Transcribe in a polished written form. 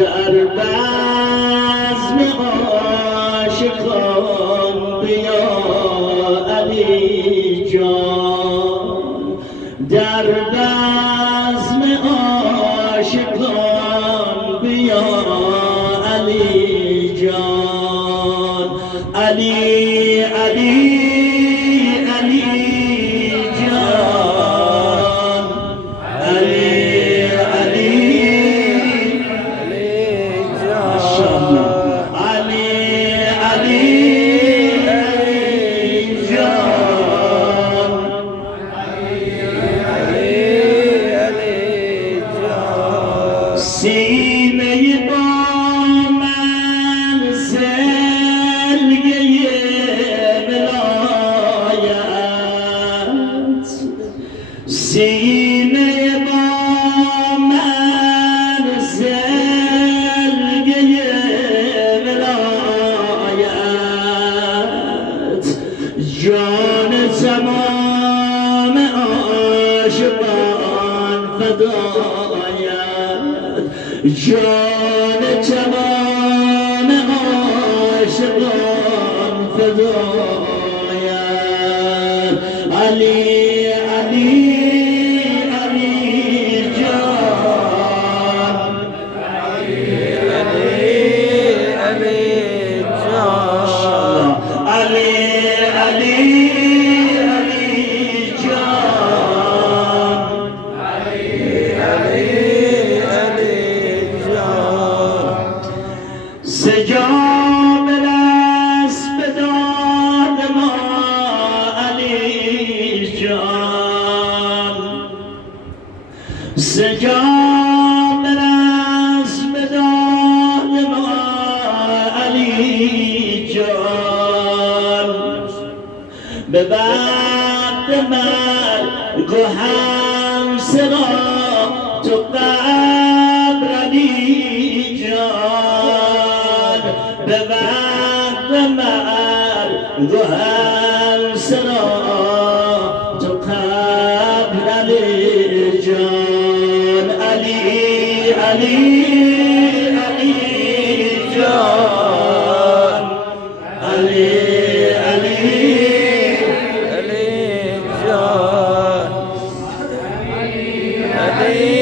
در بزم عاشقان بیا علی جان، در بزم عاشقان بیا علی جان. علی علی علی جان، علی سینه با من سلگه ولایت، سینه با من سلگه ولایت، جان تمام عاشقان فدایت، جان تمام عاشقان فدایت. علی علی علی جان، علی علی علی جان، علی علی سجام رس به داد ما علی جان، سجام رس به داد ما علی جان، به وقت مرگ و همسرا تو قبر علی جان، به وقت مرگ و همسرا تو قبر علی جان. علی علی علی جان، علی علی علی جان، علی